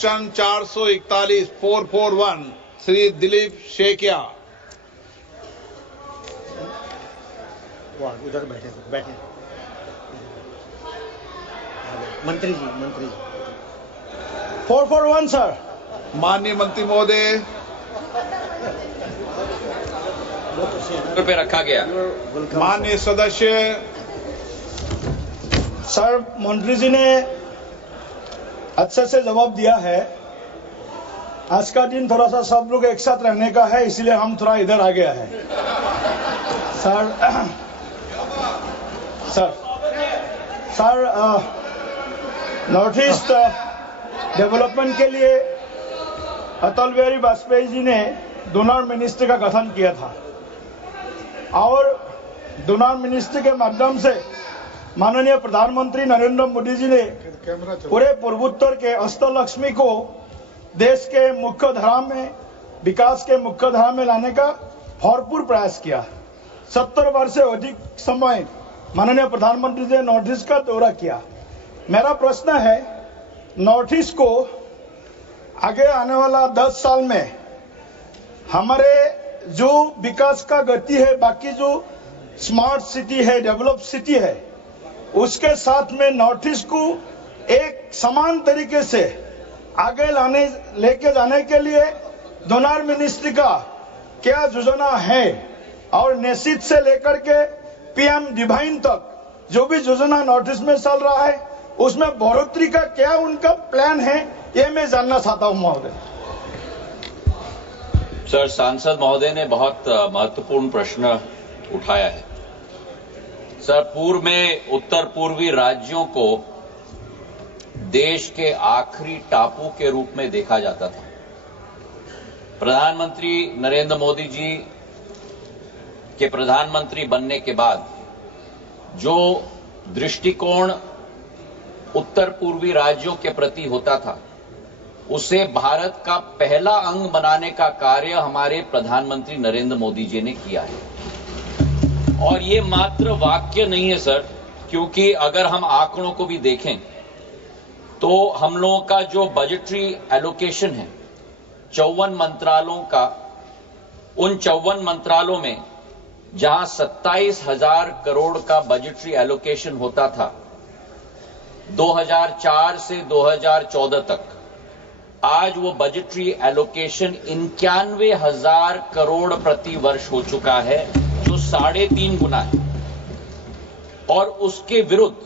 441 441 श्री दिलीप शेखिया। उधर बैठे मंत्री जी 441 सर। माननीय मंत्री महोदय, पे रखा गया। माननीय सदस्य, सर मंत्री जी ने अच्छे से जवाब दिया है। आज का दिन थोड़ा सा सब लोग एक साथ रहने का है, इसलिए हम थोड़ा इधर आ गया है। सर नॉर्थ ईस्ट डेवलपमेंट के लिए अटल बिहारी वाजपेयी जी ने डोनर मिनिस्ट्री का गठन किया था और डोनर मिनिस्ट्री के माध्यम से माननीय प्रधानमंत्री नरेंद्र मोदी जी ने पूरे पूर्वोत्तर के अष्टलक्ष्मी को देश के मुख्य धारा में, विकास के मुख्य धारा में लाने का भरपूर प्रयास किया। 70 वर्ष से अधिक समय माननीय प्रधानमंत्री जी ने नॉर्थ ईस्ट का दौरा किया। मेरा प्रश्न है, नॉर्थ ईस्ट को आगे आने वाला 10 साल में हमारे जो विकास का गति है, बाकी जो स्मार्ट सिटी है, डेवलप सिटी है, उसके साथ में नॉर्थ ईस्ट को एक समान तरीके से आगे लेके जाने के लिए डोनर मिनिस्ट्री का क्या योजना है और नेसित से लेकर के पीएम डिवाइन तक जो भी योजना नॉर्थ ईस्ट में चल रहा है उसमें बढ़ोतरी का क्या उनका प्लान है, ये मैं जानना चाहता हूं महोदय। सर, सांसद महोदय ने बहुत महत्वपूर्ण प्रश्न उठाया है। सर, पूर्व में उत्तर पूर्वी राज्यों को देश के आखिरी टापू के रूप में देखा जाता था। प्रधानमंत्री नरेंद्र मोदी जी के प्रधानमंत्री बनने के बाद जो दृष्टिकोण उत्तर पूर्वी राज्यों के प्रति होता था, उसे भारत का पहला अंग बनाने का कार्य हमारे प्रधानमंत्री नरेंद्र मोदी जी ने किया है। और ये मात्र वाक्य नहीं है सर, क्योंकि अगर हम आंकड़ों को भी देखें तो हम लोगों का जो बजटरी एलोकेशन है 54 मंत्रालयों का, उन 54 मंत्रालयों में जहां 27,000 करोड़ का बजटरी एलोकेशन होता था 2004 से 2014 तक, आज वो बजटरी एलोकेशन 91,000 करोड़ प्रति वर्ष हो चुका है, जो 3.5 गुना है। और उसके विरुद्ध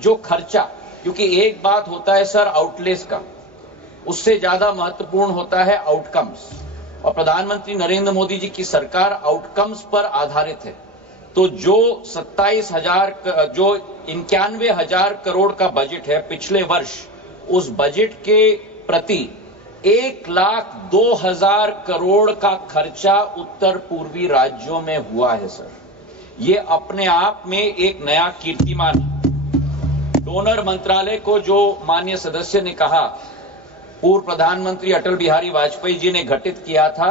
जो खर्चा, क्योंकि एक बात होता है सर आउटलेस का, उससे ज्यादा महत्वपूर्ण होता है आउटकम्स, और प्रधानमंत्री नरेंद्र मोदी जी की सरकार आउटकम्स पर आधारित है। तो जो 91,000 करोड़ का बजट है पिछले वर्ष, उस बजट के प्रति 1,02,000 करोड़ का खर्चा उत्तर पूर्वी राज्यों में हुआ है सर। ये अपने आप में एक नया कीर्तिमान है। डोनर मंत्रालय को जो माननीय सदस्य ने कहा, पूर्व प्रधानमंत्री अटल बिहारी वाजपेयी जी ने गठित किया था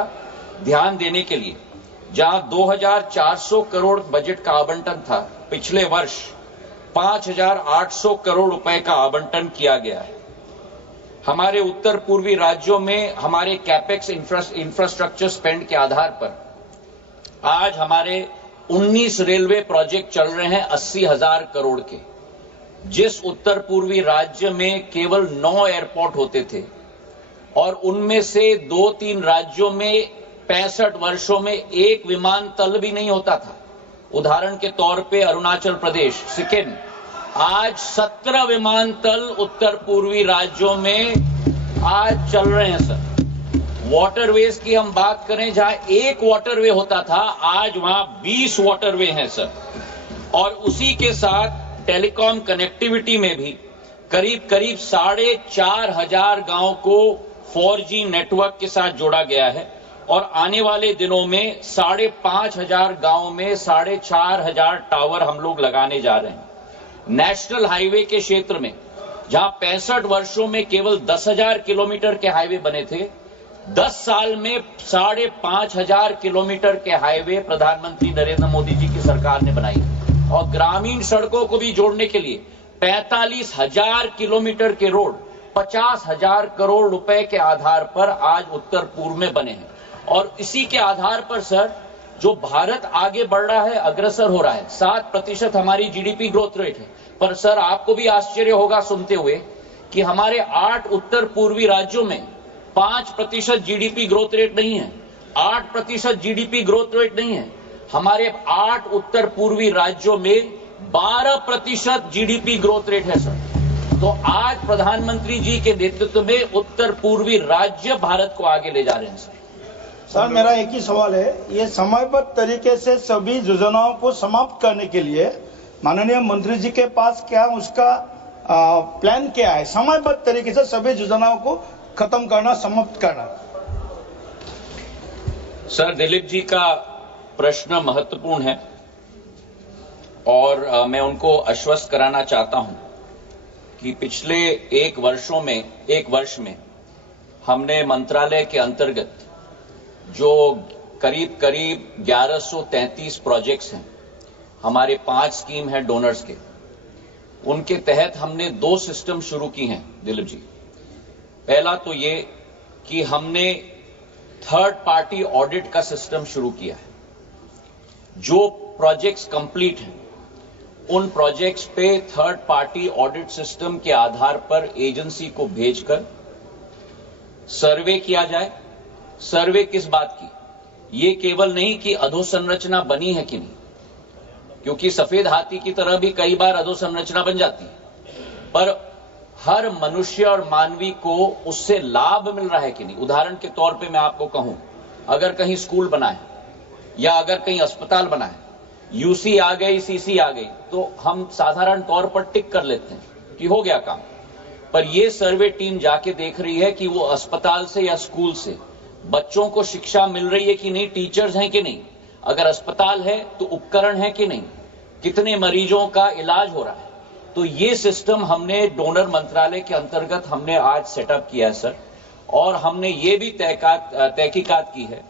ध्यान देने के लिए, जहां 2,400 करोड़ बजट का आवंटन था, पिछले वर्ष 5,800 करोड़ रुपए का आवंटन किया गया है। हमारे उत्तर पूर्वी राज्यों में हमारे कैपेक्स इंफ्रास्ट्रक्चर स्पेंड के आधार पर आज हमारे 19 रेलवे प्रोजेक्ट चल रहे हैं 80,000 करोड़ के। जिस उत्तर पूर्वी राज्य में केवल 9 एयरपोर्ट होते थे और उनमें से 2-3 राज्यों में 65 वर्षों में एक विमानतल भी नहीं होता था, उदाहरण के तौर पे अरुणाचल प्रदेश, सिक्किम, आज 17 विमानतल उत्तर पूर्वी राज्यों में आज चल रहे हैं सर। वाटरवेज की हम बात करें, जहां एक वाटरवे होता था, आज वहां 20 वाटरवे हैं सर। और उसी के साथ टेलीकॉम कनेक्टिविटी में भी करीब 4,500 गांव को 4G नेटवर्क के साथ जोड़ा गया है, और आने वाले दिनों में 5,500 गांव में 4,500 टावर हम लोग लगाने जा रहे हैं। नेशनल हाईवे के क्षेत्र में, जहां 65 वर्षों में केवल 10,000 किलोमीटर के हाईवे बने थे, 10 साल में 5,500 किलोमीटर के हाईवे प्रधानमंत्री नरेंद्र मोदी जी की सरकार ने बनाई। और ग्रामीण सड़कों को भी जोड़ने के लिए 45,000 किलोमीटर के रोड 50,000 करोड़ रुपए के आधार पर आज उत्तर पूर्व में बने हैं। और इसी के आधार पर सर जो भारत आगे बढ़ रहा है, अग्रसर हो रहा है, 7% हमारी जीडीपी ग्रोथ रेट है। पर सर आपको भी आश्चर्य होगा सुनते हुए कि हमारे 8 उत्तर पूर्वी राज्यों में 5% जीडीपी ग्रोथ रेट नहीं है, 8% जीडीपी ग्रोथ रेट नहीं है। हमारे 8 उत्तर पूर्वी राज्यों में 12% जीडीपी ग्रोथ रेट है सर। तो आज प्रधानमंत्री जी के नेतृत्व में उत्तर पूर्वी राज्य भारत को आगे ले जा रहे हैं सर। सर मेरा एक ही सवाल है, ये समयबद्ध तरीके से सभी योजनाओं को समाप्त करने के लिए माननीय मंत्री जी के पास क्या उसका प्लान क्या है? समयबद्ध तरीके से सभी योजनाओं को खत्म करना, समाप्त करना। सर दिलीप जी का प्रश्न महत्वपूर्ण है और मैं उनको आश्वस्त कराना चाहता हूं कि पिछले एक वर्ष में हमने मंत्रालय के अंतर्गत जो करीब 1133 प्रोजेक्ट्स हैं, हमारे 5 स्कीम है डोनर्स के, उनके तहत हमने 2 सिस्टम शुरू की हैं दिलीप जी। पहला तो ये कि हमने थर्ड पार्टी ऑडिट का सिस्टम शुरू किया है। जो प्रोजेक्ट्स कंप्लीट हैं उन प्रोजेक्ट्स पे थर्ड पार्टी ऑडिट सिस्टम के आधार पर एजेंसी को भेजकर सर्वे किया जाए। सर्वे किस बात की? ये केवल नहीं कि अधोसंरचना बनी है कि नहीं, क्योंकि सफेद हाथी की तरह भी कई बार अधोसंरचना बन जाती है, पर हर मनुष्य और मानवी को उससे लाभ मिल रहा है कि नहीं। उदाहरण के तौर पे मैं आपको कहूं, अगर कहीं स्कूल बना है या अगर कहीं अस्पताल बना है, यूसी आ गई, सीसी आ गई, तो हम साधारण तौर पर टिक कर लेते हैं कि हो गया काम। पर यह सर्वे टीम जाके देख रही है कि वो अस्पताल से या स्कूल से बच्चों को शिक्षा मिल रही है कि नहीं, टीचर्स हैं कि नहीं, अगर अस्पताल है तो उपकरण है कि नहीं, कितने मरीजों का इलाज हो रहा है। तो ये सिस्टम हमने डोनर मंत्रालय के अंतर्गत हमने आज सेटअप किया है सर। और हमने ये भी तहकीकात की है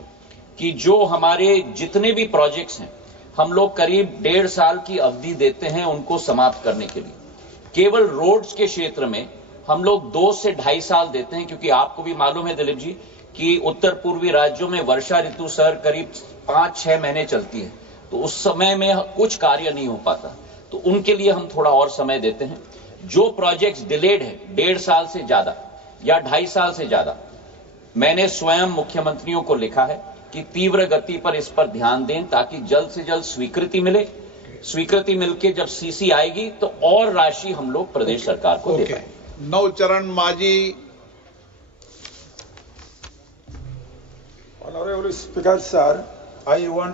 कि जो हमारे जितने भी प्रोजेक्ट्स हैं, हम लोग करीब 1.5 साल की अवधि देते हैं उनको समाप्त करने के लिए। केवल रोड्स के क्षेत्र में हम लोग 2 से 2.5 साल देते हैं, क्योंकि आपको भी मालूम है दिलीप जी कि उत्तर पूर्वी राज्यों में वर्षा ऋतु सर करीब 5-6 महीने चलती है, तो उस समय में कुछ कार्य नहीं हो पाता, तो उनके लिए हम थोड़ा और समय देते हैं। जो प्रोजेक्ट्स डिलेड है 1.5 साल से ज्यादा या 2.5 साल से ज्यादा, मैंने स्वयं मुख्यमंत्रियों को लिखा है कि तीव्र गति पर इस पर ध्यान दें ताकि जल्द से जल्द स्वीकृति मिले। स्वीकृति मिलकर जब सीसी आएगी तो और राशि हम लोग प्रदेश सरकार को दे पाएंगे। नवचरण माझी। Honorable Speaker, sir, I want